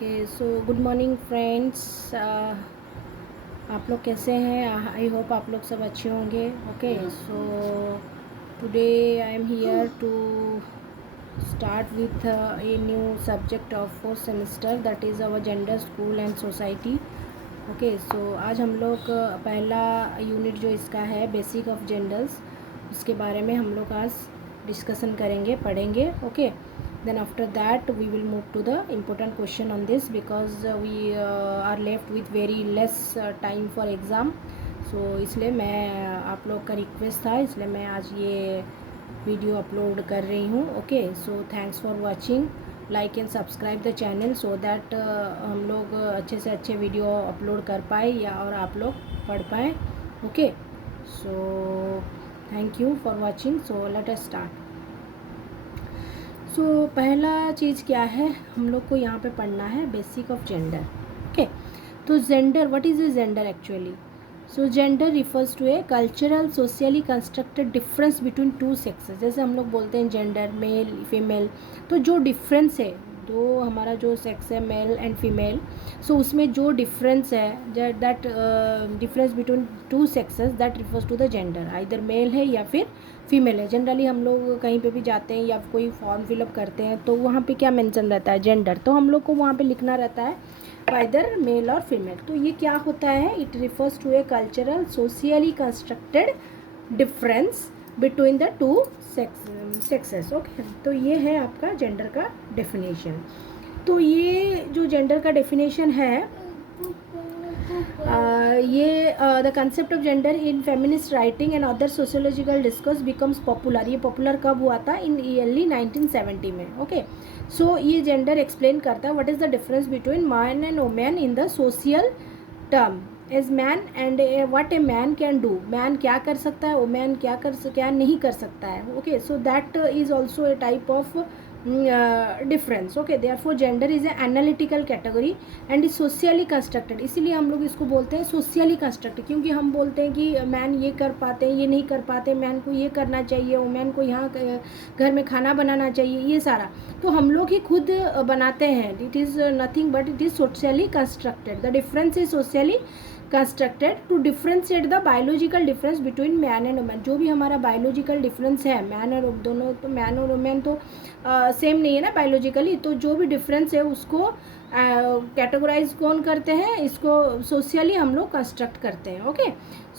Okay so good morning friends. आप लोग कैसे हैं? आई होप आप लोग सब अच्छे होंगे। Okay so today I am here to start with a new subject of fourth semester, that is our gender, school and society. Okay so आज हम लोग पहला यूनिट जो इसका है बेसिक ऑफ जेंडर्स, उसके बारे में हम लोग आज डिस्कशन करेंगे, पढ़ेंगे. Okay then after that we will move to the important question on this because we are left with very less time for exam. so इसलिए मैं आप लोग का रिक्वेस्ट था, इसलिए मैं आज ये वीडियो अपलोड कर रही हूँ. Okay so thanks for watching. Like and subscribe the channel so that हम लोग अच्छे से अच्छे वीडियो अपलोड कर पाए या और आप लोग पढ़ पाएँ. Okay so thank you for watching. So let us start. So पहला चीज़ क्या है, हम लोग को यहाँ पे पढ़ना है बेसिक ऑफ जेंडर. ओके तो gender, what is a gender actually? So gender refers to a cultural socially constructed difference between two sexes. जैसे हम लोग बोलते हैं जेंडर, मेल फीमेल, तो जो डिफरेंस है, दो हमारा जो सेक्स है मेल एंड फीमेल, सो उसमें जो डिफरेंस है, that difference between two sexes, that refers to the gender. Either male है या फिर फीमेल है. जनरली हम लोग कहीं पे भी जाते हैं या कोई फॉर्म फिलअप करते हैं तो वहाँ पे क्या मेंशन रहता है? जेंडर. तो हम लोग को वहाँ पे लिखना रहता है आइदर मेल और फीमेल. तो ये क्या होता है? It refers to a cultural socially constructed difference between the two sexes. Okay तो ये है आपका जेंडर का डेफिनेशन. तो ये जो जेंडर का डेफिनेशन है, ये the concept of gender in feminist writing and other sociological discuss becomes popular. ये पॉपुलर कब हुआ था? इन ईयरली 1970 में. ओके सो ये जेंडर एक्सप्लेन करता है what is the difference between man and women in the social term as man and what a man can do. Man क्या कर सकता है, वुमेन क्या नहीं कर सकता है. Okay so that is also A type of difference. Okay therefore gender is a analytical category and is socially constructed. इसीलिए हम लोग इसको बोलते हैं सोशियली कंस्ट्रक्टेड, क्योंकि हम बोलते हैं कि मैन ये कर पाते हैं, ये नहीं कर पाते, मैन को ये करना चाहिए, वुमेन को यहाँ घर में खाना बनाना चाहिए, ये सारा तो हम लोग ही खुद बनाते हैं. It is nothing but it is socially constructed. The difference is socially constructed to differentiate the biological difference between man and women. जो भी हमारा बायोलॉजिकल डिफरेंस है, मैन और दोनों, तो मैन और वुमेन तो सेम नहीं है ना बायोलॉजिकली, तो जो भी डिफरेंस है उसको कैटेगराइज कौन करते हैं? इसको सोशली हम लोग कंस्ट्रक्ट करते हैं. Okay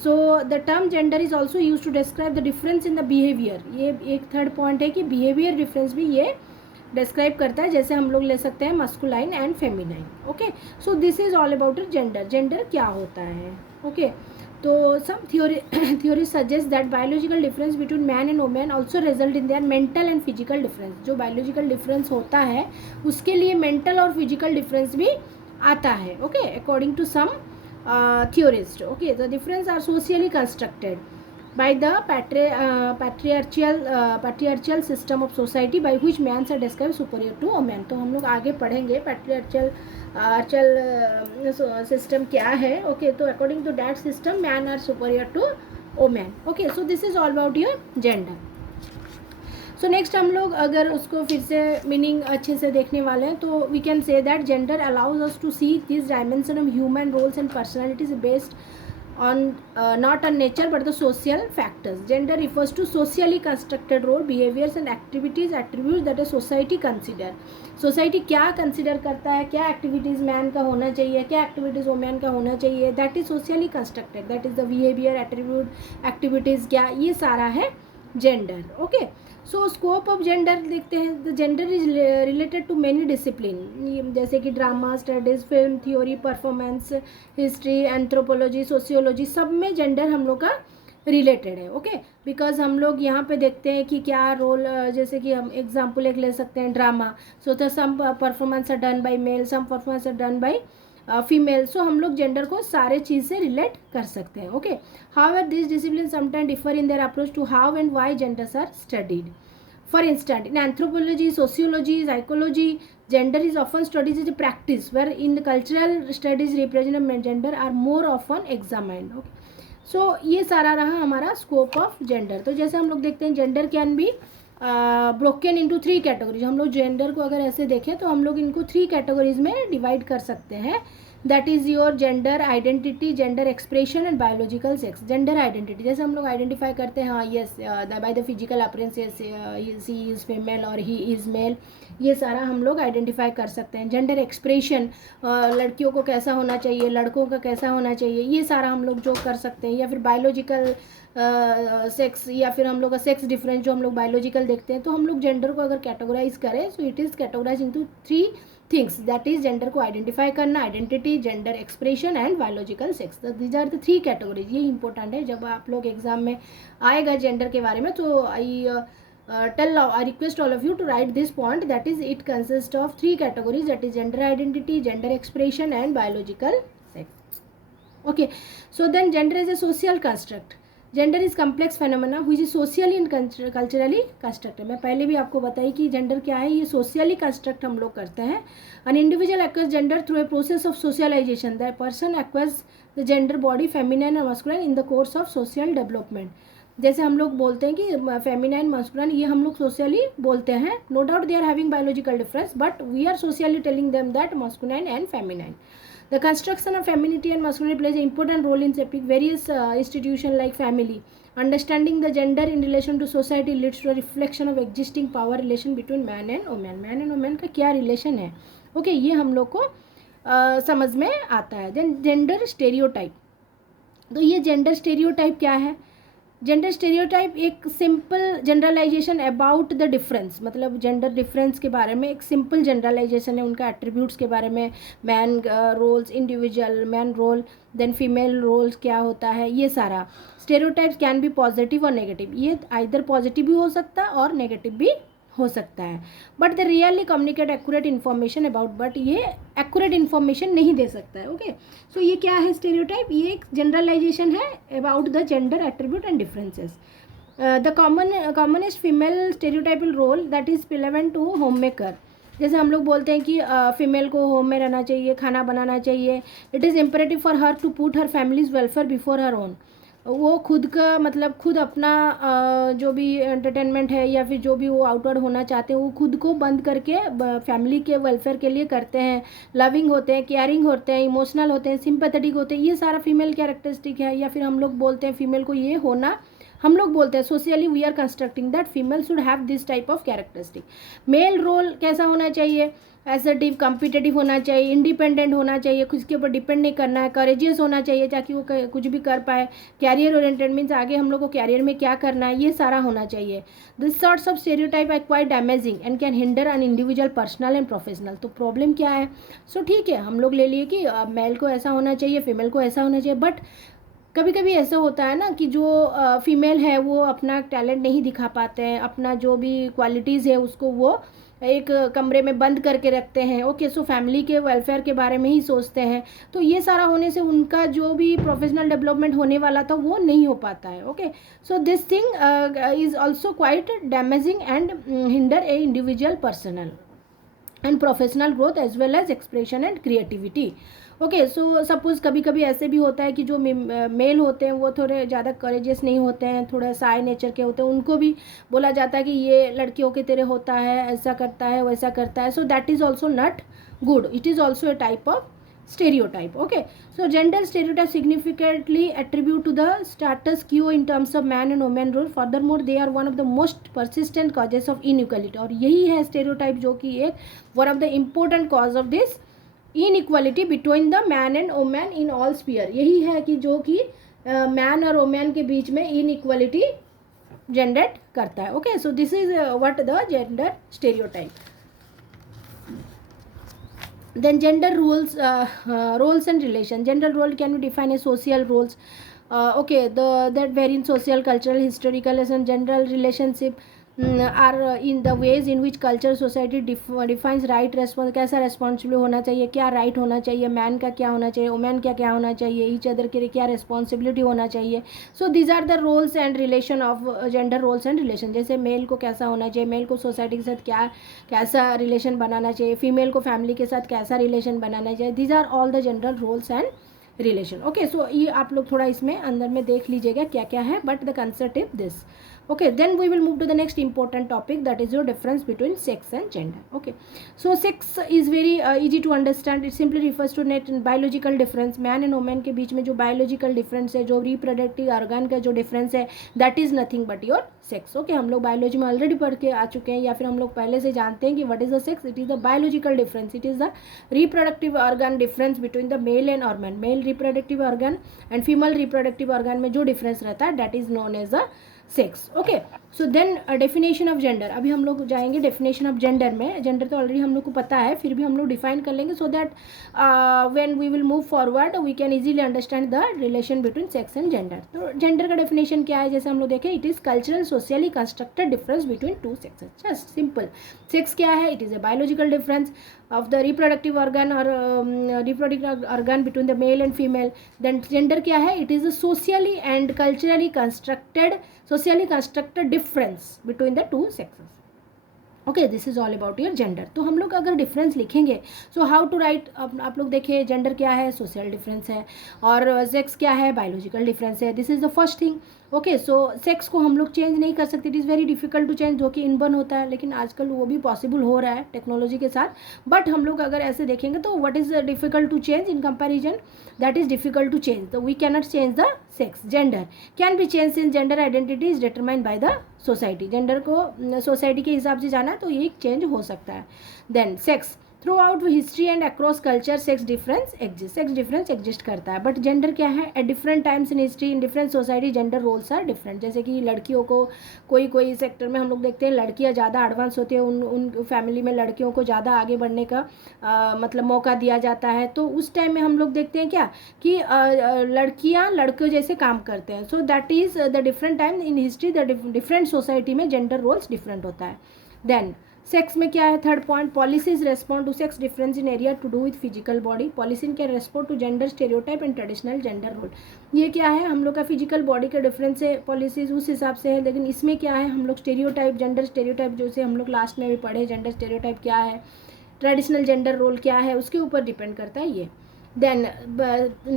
so the term gender is also use to describe the difference in the behaviour. ये एक थर्ड पॉइंट है कि बिहेवियर डिफरेंस भी ये डिस्क्राइब करता है. जैसे हम लोग ले सकते हैं masculine and feminine. Okay so this is all about gender. Gender क्या होता है? ओके तो सम theory suggests that biological difference between man and woman also result in their mental and physical difference. जो biological difference होता है उसके लिए mental और physical difference भी आता है. okay according to some theorists. okay the difference are socially constructed by the patriarchal system of society by which men are described superior to women. तो हम लोग आगे पढ़ेंगे patriarchal सिस्टम क्या है. ओके तो according to that system man are superior to women. Okay so this is all about your gender. So next हम लोग अगर उसको फिर से मीनिंग अच्छे से देखने वाले हैं तो we can say that gender allows us to see this dimension of human roles and personalities based on not on nature but the social factors. Gender refers to socially constructed role, behaviors and activities, attributes that a society consider. Society क्या consider करता है, क्या activities man का होना चाहिए, क्या activities woman का होना चाहिए, that is socially constructed. that is the behavior, attribute, activities, क्या ये सारा है gender. Okay so scope of gender देखते हैं. The gender is related to many discipline, जैसे कि drama, studies, film theory, performance, history, anthropology, sociology, सब में जेंडर हम लोग का रिलेटेड है. ओके बिकॉज हम लोग यहाँ पे देखते हैं कि क्या रोल, जैसे कि हम एग्जांपल एक ले सकते हैं drama. So the some performance are done by male, some performance are done by female. So हम लोग जेंडर को सारे चीज़ से रिलेट कर सकते हैं. Okay however this discipline sometime differ in their approach to how and why genders are studied. For instant in anthropology, sociology, psychology, gender is often studies is a practice where in the cultural studies represented gender are more often examined. Okay so ये सारा रहा हमारा scope of gender. तो जैसे हम लोग देखते हैं gender can be broken into 3 categories. हम लोग जेंडर को अगर ऐसे देखें तो हम लोग इनको 3 कैटेगरीज में डिवाइड कर सकते हैं। That is your gender identity, gender expression and biological sex. Gender identity जैसे हम लोग आइडेंटिफाई करते हैं, हाँ yes by the physical appearance, yes she is female और ही इज़ मेल, ये सारा हम लोग आइडेंटिफाई कर सकते हैं। जेंडर एक्सप्रेशन, लड़कियों को कैसा होना चाहिए, लड़कों का कैसा होना चाहिए, ये सारा हम लोग जो कर सकते हैं। या फिर बायोलॉजिकल सेक्स, या फिर हम लोग का सेक्स डिफरेंस जो हम लोग बायोलॉजिकल देखते हैं। तो हम लोग जेंडर को अगर कैटेगराइज करें so it is categorize into 3 things. That is gender को आइडेंटिफाई करना, identity, gender expression and biological sex. These are the 3 categories. ये इंपॉर्टेंट है जब आप लोग एग्जाम में आएगा जेंडर के बारे में। तो I request all of you to write this point, that is it consists of 3 categories, that is gender identity, gender expression and biological sex. Okay, so then gender is a social construct. Gender is complex phenomena which is socially and culturally constructed. मैं पहले भी आपको बताई कि gender क्या है, ये socially construct हम लोग करते हैं। An individual acquires gender through a process of socialisation. The person acquires the gender body feminine और masculine in the course of social development. जैसे हम लोग बोलते हैं कि फेमिनाइन मस्कुलाइन, ये हम लोग सोशली बोलते हैं। No doubt they are having biological difference, but we are socially telling them that masculine and feminine. The construction of femininity and masculinity plays an important role in shaping various institutions like family. Understanding the gender in relation to society leads to a reflection of existing power relation between man and woman. Man and woman का क्या relation है, okay, ये हम लोग को समझ में आता है. Then gender stereotype. तो ये gender stereotype क्या है? जेंडर स्टेरियोटाइप एक simple generalization about the difference, मतलब जेंडर डिफरेंस के बारे में एक सिंपल जनरलाइजेशन है, उनका एट्रीब्यूट्स के बारे में, man roles, individual man role, then female roles क्या होता है, ये सारा. स्टेरियोटाइप्स कैन बी पॉजिटिव और नेगेटिव, ये आइदर पॉजिटिव भी हो सकता है और नेगेटिव भी हो सकता है. But they really communicate accurate information about, but ये एक्यूरेट इन्फॉर्मेशन नहीं दे सकता है. ओके, सो ये क्या है स्टेरियोटाइप? ये एक जनरलाइजेशन है about the gender attribute and differences. The commonest female stereotypical role that is relevant to homemaker. जैसे हम लोग बोलते हैं कि फीमेल को होम में रहना चाहिए, खाना बनाना चाहिए. It is imperative for her to put her family's welfare before her own. वो खुद का मतलब खुद अपना जो भी एंटरटेनमेंट है या फिर जो भी वो आउटवर्ड होना चाहते हैं वो खुद को बंद करके फैमिली के वेलफेयर के लिए करते हैं. लविंग होते हैं, केयरिंग होते हैं, इमोशनल होते हैं, सिंपैथेटिक होते हैं. ये सारा फीमेल कैरेक्टरिस्टिक है. या फिर हम लोग बोलते हैं फीमेल को ये होना, हम लोग बोलते हैं socially we are constructing that female should have this type of characteristic. Male role कैसा होना चाहिए? एसर्टिव, कॉम्पिटिटिव होना चाहिए, इंडिपेंडेंट होना चाहिए, खुद के ऊपर डिपेंड नहीं करना है, करेजियस होना चाहिए ताकि वो कुछ भी कर पाए. कैरियर ओरिएंटेड मीन्स आगे हम लोग को कैरियर में क्या करना है, ये सारा होना चाहिए. This sorts of stereotype are quite damaging and can hinder an individual personal and professional. तो प्रॉब्लम क्या है? सो ठीक है, हम लोग ले लिए कि मेल को ऐसा होना चाहिए, फीमेल को ऐसा होना चाहिए. बट कभी कभी ऐसा होता है ना कि जो फीमेल है वो अपना टैलेंट नहीं दिखा पाते हैं, अपना जो भी क्वालिटीज़ है उसको वो एक कमरे में बंद करके रखते हैं. ओके, सो फैमिली के वेलफेयर के बारे में ही सोचते हैं. तो ये सारा होने से उनका जो भी प्रोफेशनल डेवलपमेंट होने वाला था वो नहीं हो पाता है. Okay, so this thing is also quite damaging and hinder a individual personal and professional growth as well as expression and creativity. Okay, so suppose कभी कभी ऐसे भी होता है कि जो मेल होते हैं वो थोड़े ज़्यादा करेजियस नहीं होते हैं, थोड़ा साई नेचर के होते हैं. उनको भी बोला जाता है कि ये लड़कियों के तरह होता है, ऐसा करता है, वैसा करता है. So that is also not good. It is also A type of stereotype. Okay, so gender stereotype significantly attribute to the status quo in terms of man and woman role. Furthermore, they are one of the most persistent causes of inequality. और यही है stereotype जो कि एक one of the important cause of this inequality between the man and woman in all sphere. यही है कि जो कि man और woman के बीच में inequality generate करता है. Okay, so this is what the gender stereotype. Then gender roles, roles and relation. Gender role can be defined as social roles. Okay, that vary in social, cultural, historical, and general relationship are in the ways in which culture society defines right response. कैसा responsible होना चाहिए, क्या right होना चाहिए, man का क्या होना चाहिए, woman का क्या होना चाहिए, each other के लिए क्या responsibility होना चाहिए. So these are the roles and relation of gender roles and relation. जैसे मेल को कैसा होना चाहिए, मेल को सोसाइटी के साथ कैसा रिलेशन बनाना चाहिए, फीमेल को फैमिली के साथ कैसा रिलेशन बनाना चाहिए. These are all the gender roles and relation. Okay, so ये आप लोग थोड़ा इसमें अंदर में देख लीजिएगा क्या क्या है. But the concept is this. Okay, then we will move to the next important topic, that is your difference between sex and gender. Okay, so sex is very easy to understand. It simply refers to net biological difference, man and women के बीच में जो biological difference है, जो reproductive organ का जो difference है, that is nothing but your sex. Okay, हम लोग बायोलॉजी में ऑलरेडी पढ़ के आ चुके हैं, या फिर हम लोग पहले से जानते हैं कि what is the sex. It is the biological difference, it is the reproductive organ difference between the male and organ. Male reproductive organ and female reproductive organ में जो डिफरेंस रहता है, that is known as the sex. Okay, so then definition of gender. अभी हम लोग जाएंगे definition of gender में. Gender तो ऑलरेडी हम लोग को पता है, फिर भी हम लोग डिफाइन कर लेंगे, so that when we will move forward we can easily understand the relation between sex and gender. तो जेंडर का डेफिनेशन क्या है, जैसे हम लोग देखें, it is cultural socially constructed difference between two sexes. Just simple. Sex क्या है, it is a biological difference of the reproductive organ or reproductive organ between the male and female. Then gender क्या है, it is a socially and culturally constructed difference between the two sexes. Okay, this is all about your gender. तो हम लोग अगर difference लिखेंगे, so how to right. आप लोग देखिए, जेंडर क्या है, सोशल डिफरेंस है, और सेक्स क्या है, बायोलॉजिकल डिफरेंस है. This is the first thing. Okay, so sex को हम लोग चेंज नहीं कर सकते, it is very difficult to change, जो कि इनबर्न होता है, लेकिन आजकल वो भी पॉसिबल हो रहा है टेक्नोलॉजी के साथ. बट हम लोग अगर ऐसे देखेंगे तो what is difficult to change in comparison, that is difficult to change. तो we cannot change the sex. Gender can be change in gender identity is determined by the society. Gender को society के हिसाब से जाना तो ये change हो सकता है. Then sex, throughout history and across culture sex difference exist. Sex difference exist करता है. बट जेंडर क्या है, at different times in history in different society gender roles are different. जैसे कि लड़कियों को कोई सेक्टर में हम लोग देखते हैं लड़कियां ज़्यादा एडवांस होती है, उन फैमिली में लड़कियों को ज़्यादा आगे बढ़ने का मतलब मौका दिया जाता है. तो उस टाइम में हम लोग देखते हैं क्या कि लड़कियाँ लड़कों जैसे काम करते हैं. So that is the different time in history, the different society में जेंडर रोल्स डिफरेंट होता है. देन सेक्स में क्या है, third point, policies respond to sex difference in area to do with physical body. Policy can respond to gender stereotype and traditional gender role. ये क्या है, हम लोग का फिजिकल बॉडी का डिफरेंस है, पॉलिसीज उस हिसाब से है. लेकिन इसमें क्या है, हम लोग स्टेरियोटाइप, जेंडर स्टेरियोटाइप, जैसे हम लोग लास्ट में भी पढ़े, जेंडर स्टेरियोटाइप क्या है, ट्रेडिशनल जेंडर रोल क्या है, उसके ऊपर डिपेंड करता है ये. Then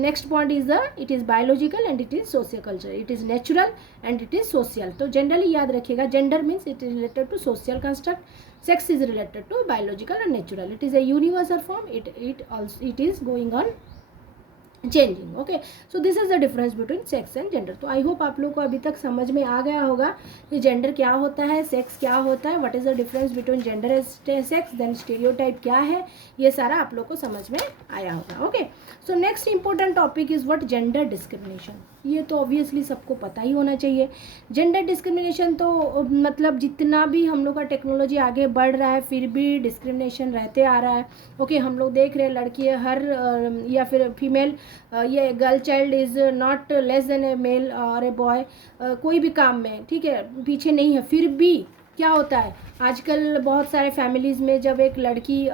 next point is it is biological and it is sociocultural. It is natural and it is social. तो generally याद रखिएगा, gender means it is related to social construct, sex is related to biological and natural. It is a universal form. It is going on changing. Okay, so this is the difference between sex and gender. तो आई hope आप लोग को अभी तक समझ में आ गया होगा कि जेंडर क्या होता है, सेक्स क्या होता है, what is the difference between gender and sex, then stereotype क्या है, ये सारा आप लोग को समझ में आया होगा. Okay, so next important topic is what, gender discrimination. ये तो ऑब्वियसली सबको पता ही होना चाहिए. जेंडर डिस्क्रिमिनेशन तो मतलब जितना भी हम लोग का टेक्नोलॉजी आगे बढ़ रहा है, फिर भी डिस्क्रिमिनेशन रहते आ रहा है. ओके, हम लोग देख रहे हैं लड़की हर या फिर फीमेल, ये girl child is not less than a male और ए बॉय, कोई भी काम में, ठीक है, पीछे नहीं है. फिर भी क्या होता है, आजकल बहुत सारे फैमिलीज़ में जब एक लड़की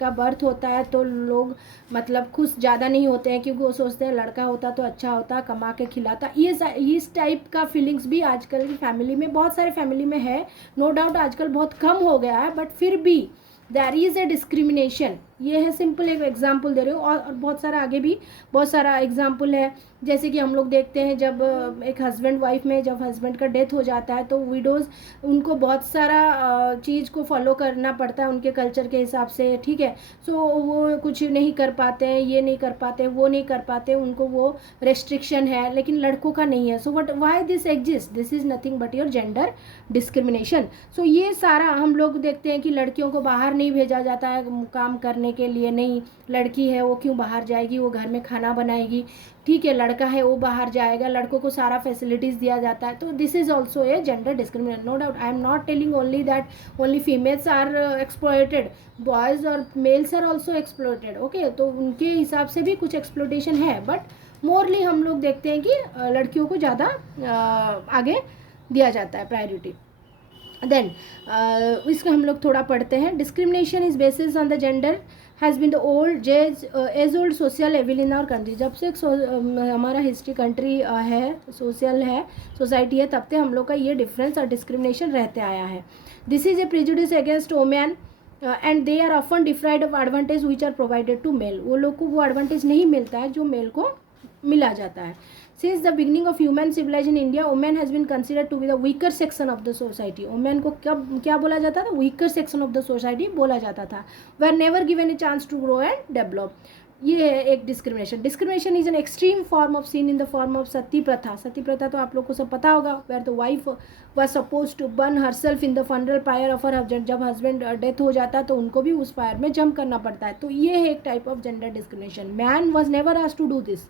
का बर्थ होता है तो लोग मतलब खुश ज़्यादा नहीं होते हैं, क्योंकि वो सोचते हैं लड़का होता तो अच्छा होता, कमा के खिलाता. ये इस टाइप का फीलिंग्स भी आजकल की फैमिली में, बहुत सारे फैमिली में है. नो डाउट आजकल बहुत कम हो गया है, बट फिर भी देयर इज़ ए डिस्क्रिमिनेशन. ये है, सिंपल एक एग्जांपल दे रही हूँ, और बहुत सारा आगे भी बहुत सारा एग्जांपल है. जैसे कि हम लोग देखते हैं जब एक हस्बैंड वाइफ में जब हस्बैंड का डेथ हो जाता है तो विडोज़ उनको बहुत सारा चीज़ को फॉलो करना पड़ता है उनके कल्चर के हिसाब से, ठीक है. सो वो कुछ नहीं कर पाते हैं, ये नहीं कर पाते, वो नहीं कर पाते, उनको वो रेस्ट्रिक्शन है, लेकिन लड़कों का नहीं है. So but why this exist, this is nothing but your gender discrimination. So ये सारा हम लोग देखते हैं कि लड़कियों को बाहर नहीं भेजा जाता है काम करने के लिए. नहीं, लड़की है वो क्यों बाहर जाएगी, वो घर में खाना बनाएगी, ठीक है. लड़का है वो बाहर जाएगा, लड़कों को सारा फैसिलिटीज़ दिया जाता है. तो this is also a gender discrimination. No doubt, I am not telling only that only females are exploited, boys और males are also exploited. Okay, तो उनके हिसाब से भी कुछ एक्सप्लॉयटेशन है, बट मोरली हम लोग देखते हैं कि लड़कियों को ज़्यादा आगे दिया जाता है प्रायोरिटी. देन इसको हम लोग थोड़ा पढ़ते हैं. Discrimination is basis on the gender has been the old age old social evil in our country. जब से हमारा हिस्ट्री कंट्री है, सोशल है, सोसाइटी है, तब से हम लोग का ये डिफरेंस और डिस्क्रिमिनेशन रहते आया है. This is a prejudice against women and they are often deprived of advantage which are provided to male. वो लोग को वो एडवांटेज नहीं मिलता है जो मेल को मिला जाता है. Since the beginning of human civilization in India, women has been considered to be the weaker section of the society. women को कब क्या बोला जाता था? weaker section of the society बोला जाता था. were never given a chance to grow and develop. ये है एक discrimination. Discrimination is an extreme form of seen in the form of sati pratha. Sati प्रथा तो आप लोग को सब पता होगा. Where the wife was suppose to burn herself in the funeral fire of her husband. जब हस्बैंड डेथ हो जाता है तो उनको भी उस फायर में जंप करना पड़ता है. तो ये है एक type of gender discrimination. Man was never asked to do this,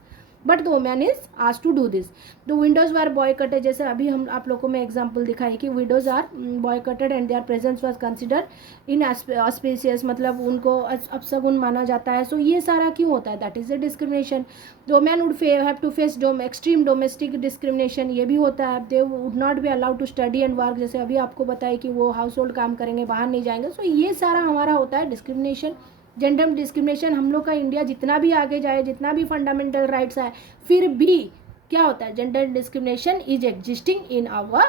but the women is asked to do this. The widows were boycotted. जैसे अभी हम आप लोगों को मैं एग्जांपल दिखाई कि widows are boycotted and their presence was consider inauspicious, मतलब उनको अपशगुन माना जाता है. सो ये सारा क्यों होता है? That is a discrimination. The women would have to face extreme domestic discrimination. ये भी होता है. They would not be allowed to study and work. जैसे अभी आपको बताया कि वो हाउस होल्ड काम करेंगे, बाहर नहीं जाएंगे. सो ये सारा हमारा होता है डिस्क्रिमिनेशन, जेंडर डिस्क्रिमिनेशन. हम लोग का इंडिया जितना भी आगे जाए, जितना भी फंडामेंटल राइट्स आए, फिर भी क्या होता है? Gender discrimination is existing in our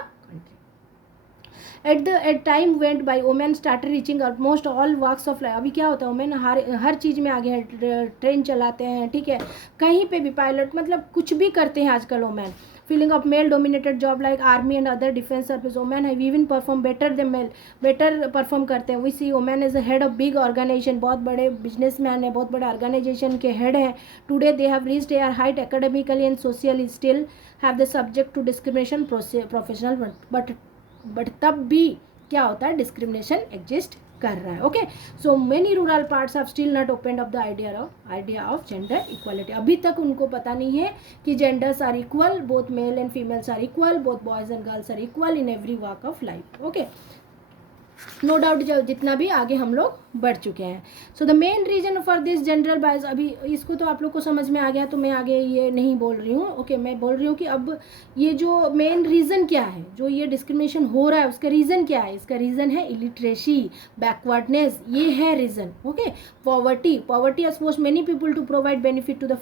country. At time went by women started reaching almost all works of life. अभी क्या होता है? वुमेन हर चीज़ में आगे है. ट्रेन चलाते हैं, ठीक है, कहीं पे भी पायलट, मतलब कुछ भी करते हैं आजकल women. Filling of male dominated job like army and other defense service, women have even performed better than male. better perform करते हैं. We see women as a head of big organization. बहुत बड़े businessman है, बहुत बड़े organization के head हैं. Today they have reached a height academically and socially, still have the subject to discrimination professional, but तब भी क्या होता है? discrimination exist कर रहा है. Okay, so many rural parts have still not opened up the idea of gender equality. अभी तक उनको पता नहीं है कि genders are equal, both male and females are equal, both boys and girls are equal in every walk of life. Okay, no doubt जितना भी आगे हम लोग बढ़ चुके हैं. So the main reason for this general bias, अभी इसको तो आप लोग को समझ में आ गया, तो मैं आगे ये नहीं बोल रही हूँ. ओके, मैं बोल रही हूँ कि अब ये जो मेन रीज़न क्या है, जो ये डिस्क्रिमिनेशन हो रहा है, उसका रीज़न क्या है? इसका रीज़न है इलिटरेसी, बैकवर्डनेस. ये है reason. Okay, poverty has forced many people to provide benefit to the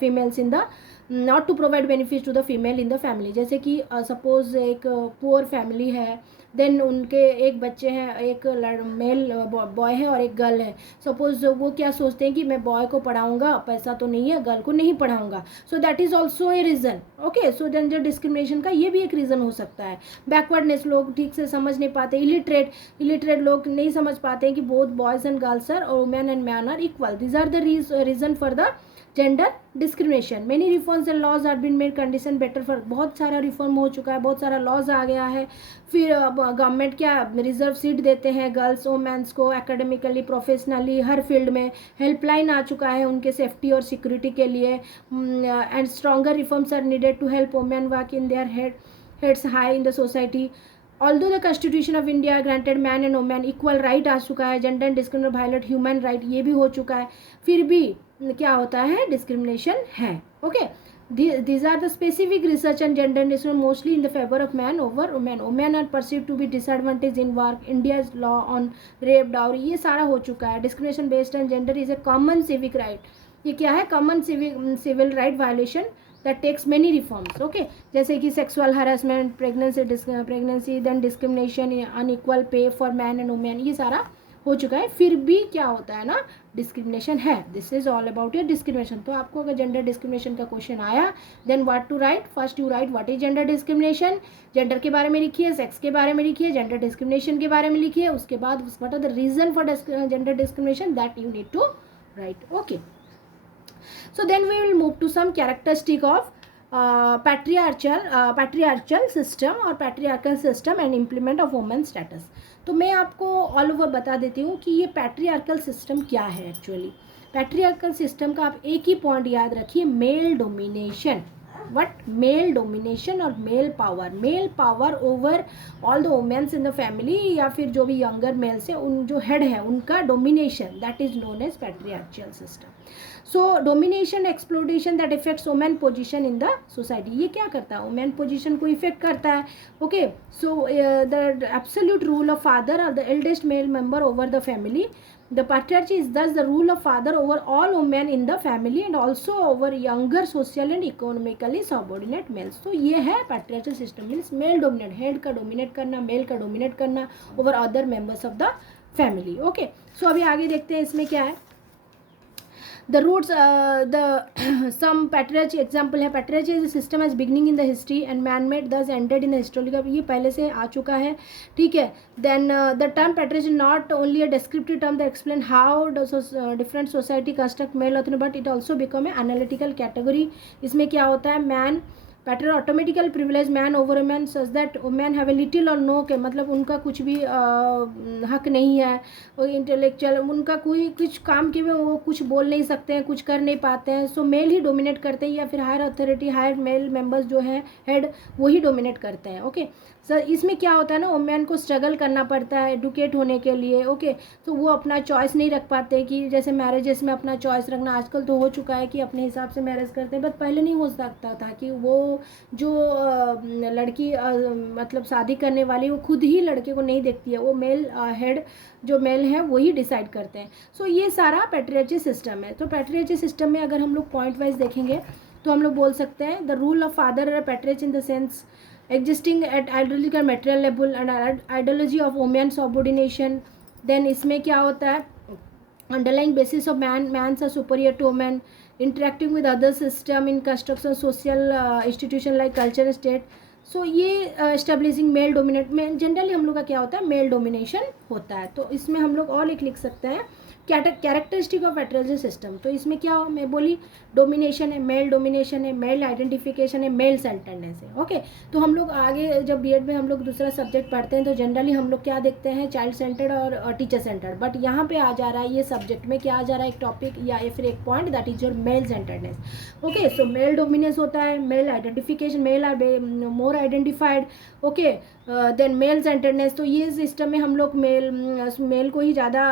females in the not to provide benefits to the female in the family. जैसे कि सपोज एक पुअर फैमिली है, then उनके एक बच्चे हैं, एक मेल बॉय है और एक गर्ल है. सपोज वो क्या सोचते हैं कि मैं बॉय को पढ़ाऊंगा, पैसा तो नहीं है, गर्ल को नहीं पढ़ाऊंगा. सो that is also a reason. Okay, so gender discrimination का ये भी एक रीज़न हो सकता है. बैकवर्डनेस, लोग ठीक से समझ नहीं पाते. इलिटरेट लोग नहीं समझ पाते हैं कि both boys and girls are और women and man are equal. These are the reason for the gender discrimination. Many reforms and laws are been made condition better for. बहुत सारा रिफॉर्म हो चुका है, बहुत सारा लॉज आ गया है. फिर गवर्नमेंट क्या रिजर्व सीट देते हैं गर्ल्स वुमेन्स को एकेडमिकली, प्रोफेशनली, हर फील्ड में. हेल्पलाइन आ चुका है उनके सेफ्टी और सिक्योरिटी के लिए. And stronger reforms are needed to help women work in their heads high in the society. Although the constitution of India granted man and women equal right आ चुका है. Gender discrimination violate human right, ये भी हो चुका है. फिर भी क्या होता है? डिस्क्रिमिनेशन है. Okay, these are the specific research on gender discrimination mostly in the favor of man over women. Women are perceived to be disadvantaged in work. India's law on rape, dowry, ये सारा हो चुका है. discrimination based on gender is a common civic right. ये क्या है? common civil right violation that takes many reforms. okay, जैसे कि sexual harassment, pregnancy, then discrimination, unequal pay for man and women, ये सारा हो चुका है. फिर भी क्या होता है ना? डिस्क्रिमिनेशन है. This is all about your discrimination. तो आपको अगर जेंडर डिस्क्रिमिनेशन का क्वेश्चन आया, then what to write? First you write what is gender discrimination. Gender के बारे में लिखिए, सेक्स के बारे में लिखिए, जेंडर डिस्क्रिमिनेशन के बारे में लिखिए. उसके बाद what are the reason for gender discrimination, that you need to write. Okay, so then we will move to some characteristic of patriarchal system और patriarchal system and implement of women status. तो मैं आपको all over बता देती हूँ कि ये patriarchal system क्या है. एक्चुअली पैट्रियार्कल सिस्टम का आप एक ही पॉइंट याद रखिए, male domination. What? Male domination और male power over all the womens in the family, या फिर जो भी यंगर मेल्स हैं, उन जो हेड है उनका domination, that is known as patriarchal system. So domination exploitation that affects women position in the society. ये क्या करता है? वुमेन पोजीशन को इफेक्ट करता है. Okay, so the absolute rule of father और the eldest male member over the family. The patriarchy is thus the rule of father over all women in the family and also over younger social and economically subordinate males. तो ये है patriarchal system, means male dominate, head का dominate करना, male का dominate करना over other members of the family. Okay, so अभी आगे देखते हैं इसमें क्या है. The roots the some patriarchy example है, patriarchy is system as beginning in the history and man made this ended in the historical, ये पहले से आ चुका है, ठीक है. Then the term patriarchy not only a descriptive term that explain how different society construct male authority, but it also become a analytical category. इसमें क्या होता है, man pattern automatical privilege man over man such that man have a little और no के, मतलब उनका कुछ भी हक नहीं है, वो इंटेलेक्चुअल, उनका कोई कुछ काम के में वो कुछ बोल नहीं सकते हैं, कुछ कर नहीं पाते हैं. सो मेल ही डोमिनेट करते हैं, या फिर higher authority higher male members जो हैं हेड वही डोमिनेट करते हैं. ओके सर, इसमें क्या होता है ना, वुमेन को स्ट्रगल करना पड़ता है एडुकेट होने के लिए. ओके तो वो अपना चॉइस नहीं रख पाते कि जैसे मैरिजेस में अपना चॉइस रखना, आजकल तो हो चुका है कि अपने हिसाब से मैरिज करते हैं, बट पहले नहीं हो सकता था कि वो जो लड़की मतलब शादी करने वाली वो खुद ही लड़के को नहीं देखती है, वो मेल हेड जो मेल है वही डिसाइड करते हैं. सो ये सारा पैट्रियार्ची सिस्टम है. तो पैट्रियार्ची सिस्टम में अगर हम लोग पॉइंट वाइज देखेंगे तो हम लोग बोल सकते हैं the rule of father patriarch in the sense existing at ideological material level and ideology of women subordination. then इसमें क्या होता है, underlying basis of mans are superior to women, interacting with other system in construction social institution like culture state. सो ये establishing mail dominate में generally हम लोग का क्या होता है, मेल डोमिनेशन होता है. तो इसमें हम लोग और एक लिख सकते हैं कैरेक्टरिस्टिक ऑफ पैट्रियार्चल सिस्टम. तो इसमें क्या हो, मैं बोली डोमिनेशन है, मेल डोमिनेशन है, मेल आइडेंटिफिकेशन है, मेल सेंटरनेस है. ओके तो हम लोग आगे जब बीएड में हम लोग दूसरा सब्जेक्ट पढ़ते हैं तो जनरली हम लोग क्या देखते हैं, चाइल्ड सेंटर्ड और टीचर सेंटर्ड, बट यहाँ पे आ जा रहा है ये सब्जेक्ट में क्या आ जा रहा है, एक टॉपिक या फिर एक point that is your male centreness. Okay so male dominance होता है, male identification, male are more identified. Okay then male centreness. तो ये सिस्टम में हम लोग मेल को ही ज़्यादा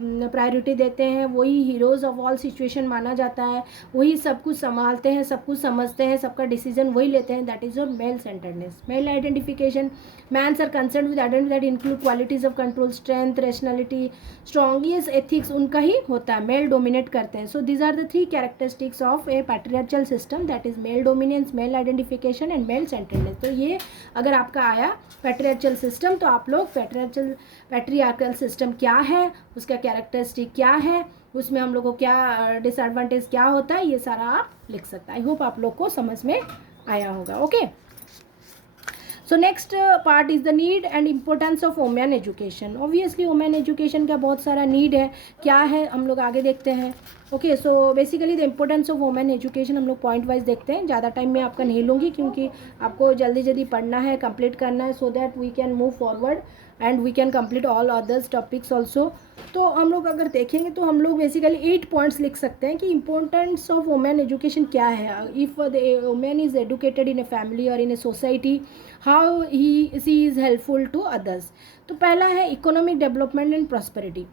प्रायोरिटी देते हैं, वही हीरोज़ ऑफ ऑल सिचुएशन माना जाता है, वही सब कुछ संभालते हैं, सब कुछ समझते हैं, सबका डिसीजन वही लेते हैं, that is your male centreness. Male identification, mans are concern with identity that include qualities of control, strength, rationality, strongest ethics, उनका ही होता है, मेल डोमिनेट करते हैं. So these are the three characteristics of a patriarchal system, that is male dominance, male identification and male centreness. तो ये अगर आपका आया पैट्रियार्चल सिस्टम तो आप लोग पैट्रियार्कल सिस्टम क्या है, उसका कैरेक्टरिस्टिक क्या है, उसमें हम लोग को क्या डिसएडवांटेज क्या होता है, ये सारा आप लिख सकते हैं. आई होप आप लोग को समझ में आया होगा. Okay so next part is the need and importance of women education. Obviously women education का बहुत सारा नीड है, क्या है हम लोग आगे देखते हैं. Okay so basically the importance of women education हम लोग पॉइंट वाइज देखते हैं. ज़्यादा टाइम मैं आपका नहीं लूँगी क्योंकि आपको जल्दी जल्दी पढ़ना है, कंप्लीट करना है, so that we can move forward and we can complete all others topics also. तो हम लोग अगर देखेंगे तो हम लोग बेसिकली 8 पॉइंट्स लिख सकते हैं कि इम्पोर्टेंस ऑफ वुमेन एजुकेशन क्या है. If the women is educated in a family और in a society, how she is helpful to others. तो पहला है इकोनॉमिक डेवलपमेंट एंड प्रॉस्पेरिटी.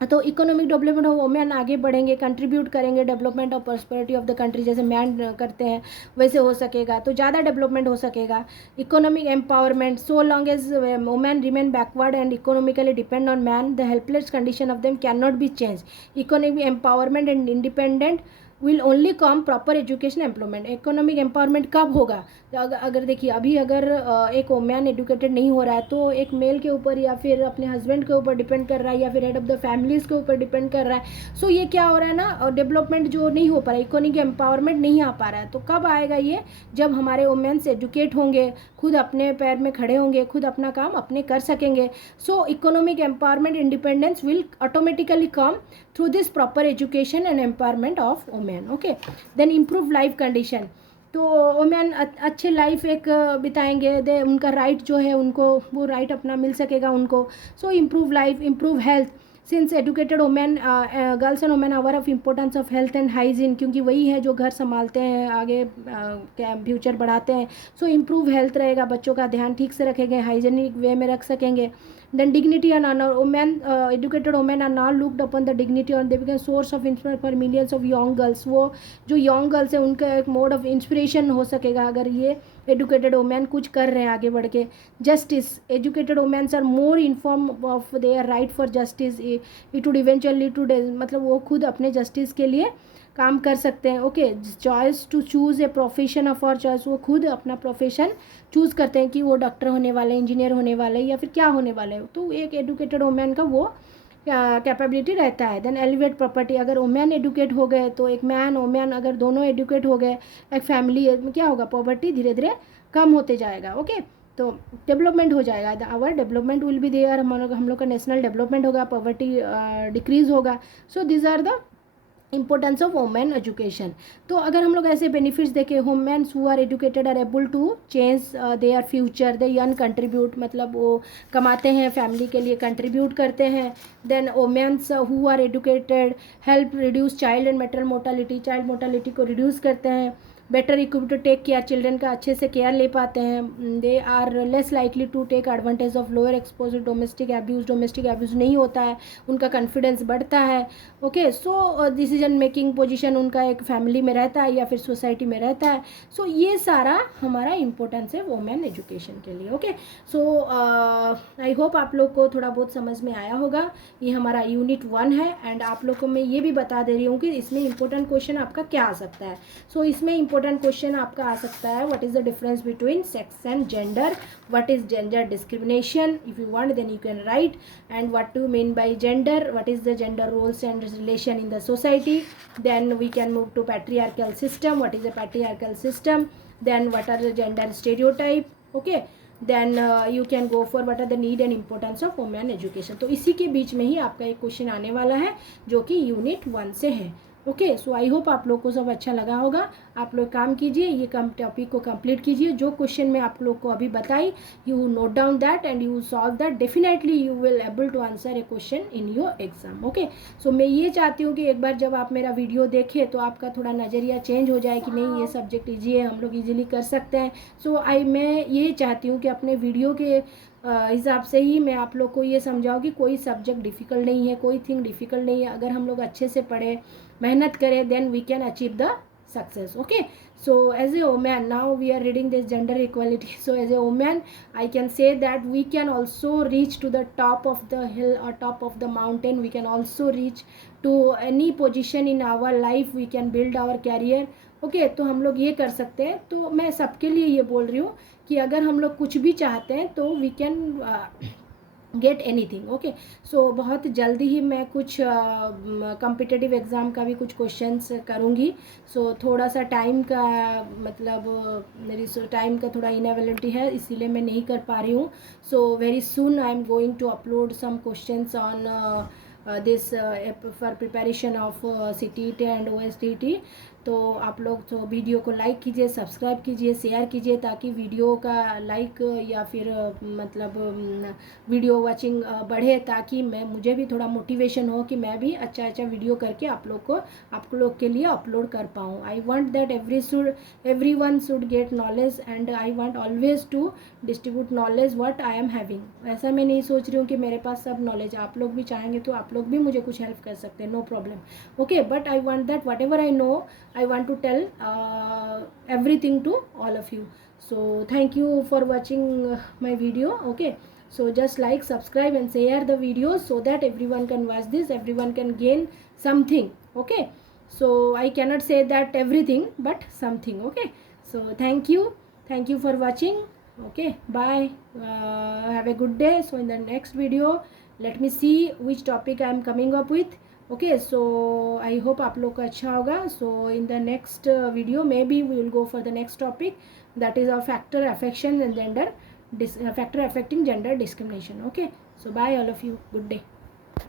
तो इकोनॉमिक डेवलपमेंट ऑफ वुमेन आगे बढ़ेंगे, कंट्रीब्यूट करेंगे development of prosperity of the country, जैसे man करते हैं वैसे हो सकेगा, तो ज़्यादा डेवलपमेंट हो सकेगा. Economic empowerment, so long as women remain backward and economically depend on man, the helpless condition of them can not be change. Economic empowerment and independent will only come proper education employment. Economic empowerment कब होगा, अगर देखिए अभी अगर एक women educated नहीं हो रहा है तो एक मेल के ऊपर या फिर अपने हस्बैंड के ऊपर डिपेंड कर रहा है या फिर हेड ऑफ द फैमिलीज़ के ऊपर डिपेंड कर रहा है. सो ये क्या हो रहा है ना, डेवलपमेंट जो नहीं हो पा रहा है, इकोनॉमिक एम्पावरमेंट नहीं आ पा रहा है. तो कब आएगा ये, जब हमारे वुमेन्स एजुकेट होंगे, खुद अपने पैर में खड़े होंगे, खुद अपना काम अपने कर सकेंगे. So economic empowerment independence will automatically come through this proper education and empowerment of women. Okay then improve life condition. तो वुमेन अच्छे लाइफ एक बिताएंगे, दे उनका राइट जो है उनको वो राइट अपना मिल सकेगा उनको. So improve life, improve health, since educated women girls and women aware of importance of health and hygiene, क्योंकि वही है जो घर संभालते हैं, आगे क्या फ्यूचर बढ़ाते हैं. सो इम्प्रूव हेल्थ रहेगा, बच्चों का ध्यान ठीक से रखेंगे, हाइजीनिक वे में रख सकेंगे. Then dignity and honor, women educated women are now looked upon the dignity and they become source of inspiration for millions of young girls. वो जो young girls है उनका एक मोड ऑफ इंस्पिरेशन हो सकेगा अगर ये एडुकेटेड वुमेन कुछ कर रहे हैं आगे बढ़ के. Justice, educated womens are more inform of their right for justice, it would eventually to मतलब वो खुद अपने जस्टिस के लिए काम कर सकते हैं. Okay choice to choose a profession of our choice, वो खुद अपना प्रोफेशन चूज़ करते हैं कि वो डॉक्टर होने वाले, इंजीनियर होने वाले या फिर क्या होने वाले. तो एक एडुकेटेड वुमेन का वो कैपेबिलिटी रहता है। देन एलिवेट प्रॉपर्टी, अगर वुमेन एडुकेट हो गए तो एक मैन वुमेन अगर दोनों एडुकेट हो गए एक फैमिली में क्या होगा, पॉवर्टी धीरे धीरे कम होते जाएगा। ओके, तो डेवलपमेंट हो जाएगा, our development will be there, हम लोग का नेशनल डेवलपमेंट होगा, पॉवर्टी डिक्रीज होगा। So this are the importance of women education. तो अगर हम लोग ऐसे बेनिफिट्स देखें, womens who are educated are able to change their future, they can contribute, मतलब वो कमाते हैं फैमिली के लिए, कंट्रीब्यूट करते हैं। Then womens who are educated help reduce child and maternal mortality, child mortality को रिड्यूस करते हैं। Better equipped to take care, children का अच्छे से केयर ले पाते हैं। They are less likely to take advantage of lower exposure domestic abuse नहीं होता है, उनका कॉन्फिडेंस बढ़ता है। Okay, so decision making position उनका एक फैमिली में रहता है या फिर सोसाइटी में रहता है। सो ये सारा हमारा इम्पोर्टेंस है वुमेन एजुकेशन के लिए। ओके, सो आई होप आप लोग को थोड़ा बहुत समझ में आया होगा। ये हमारा यूनिट 1 है एंड आप लोग को मैं ये भी बता दे रही हूँ कि इसमें इंपॉर्टेंट क्वेश्चन आपका क्या आ सकता है। सो इसमें इंपॉर्टेंट क्वेश्चन आपका आ सकता है, what is the difference between sex and gender, what is gender discrimination, if you want then you can write, and what to mean by gender, what is the gender roles and relation in the society. Then we can move to patriarchal system, what is a patriarchal system, then what are the gender stereotype. Okay, then you can go for what are the need and importance of women education. तो इसी के बीच में ही आपका एक question आने वाला है जो कि यूनिट 1 से है। ओके, सो आई होप आप लोग को सब अच्छा लगा होगा। आप लोग काम कीजिए, ये टॉपिक को कंप्लीट कीजिए। जो क्वेश्चन मैं आप लोग को अभी बताई, you note down that and you solve that, definitely you will able to answer a question in your exam. Okay, so मैं ये चाहती हूँ कि एक बार जब आप मेरा वीडियो देखें तो आपका थोड़ा नज़रिया चेंज हो जाए कि नहीं, ये सब्जेक्ट ईजी है, हम लोग ईजिली कर सकते हैं। सो मैं ये चाहती हूँ कि अपने वीडियो के हिसाब से ही मैं आप लोग को ये समझाऊँ कि कोई सब्जेक्ट डिफ़िकल्ट नहीं है, कोई थिंग डिफ़िकल्ट नहीं है। अगर हम लोग अच्छे से पढ़े, मेहनत करें, then we can achieve the success. Okay, so as a woman, now we are reading this gender equality, so as a woman I can say that we can also reach to the top of the hill or top of the mountain, we can also reach to any position in our life, we can build our career. Okay, तो हम लोग ये कर सकते हैं। तो मैं सबके लिए ये बोल रही हूँ कि अगर हम लोग कुछ भी चाहते हैं तो we can get anything. Okay, so बहुत जल्दी ही मैं कुछ कॉम्पिटिटिव एग्ज़ाम का भी कुछ क्वेश्चंस करूँगी। सो थोड़ा सा टाइम का मतलब मेरी टाइम का थोड़ा इनअवेलेबिलिटी है, इसीलिए मैं नहीं कर पा रही हूँ। So very soon I am going to upload some questions on this for preparation of CTET and OSTET। तो आप लोग तो वीडियो को लाइक कीजिए, सब्सक्राइब कीजिए, शेयर कीजिए, ताकि वीडियो का लाइक या फिर मतलब वीडियो वाचिंग बढ़े, ताकि मुझे भी थोड़ा मोटिवेशन हो कि मैं भी अच्छा वीडियो करके आप लोग के लिए अपलोड कर पाऊँ। I want that everyone should get knowledge and I want always to distribute knowledge what I am having. ऐसा मैं नहीं सोच रही हूँ कि मेरे पास सब नॉलेज, आप लोग भी चाहेंगे तो आप लोग भी मुझे कुछ हेल्प कर सकते हैं, no problem. Okay, but I want that whatever I know I want to tell everything to all of you. So thank you for watching my video. Okay, so just like, subscribe and share the videos so that everyone can watch this, everyone can gain something. Okay, so I cannot say that everything but something. Okay, so thank you for watching. Okay, bye, have a good day. So in the next video let me see which topic I am coming up with. Okay, so I hope आप लोग को अच्छा होगा। So in the next video maybe we will go for the next topic, that is a factor affection and factor affecting gender discrimination. Okay, so bye all of you, good day.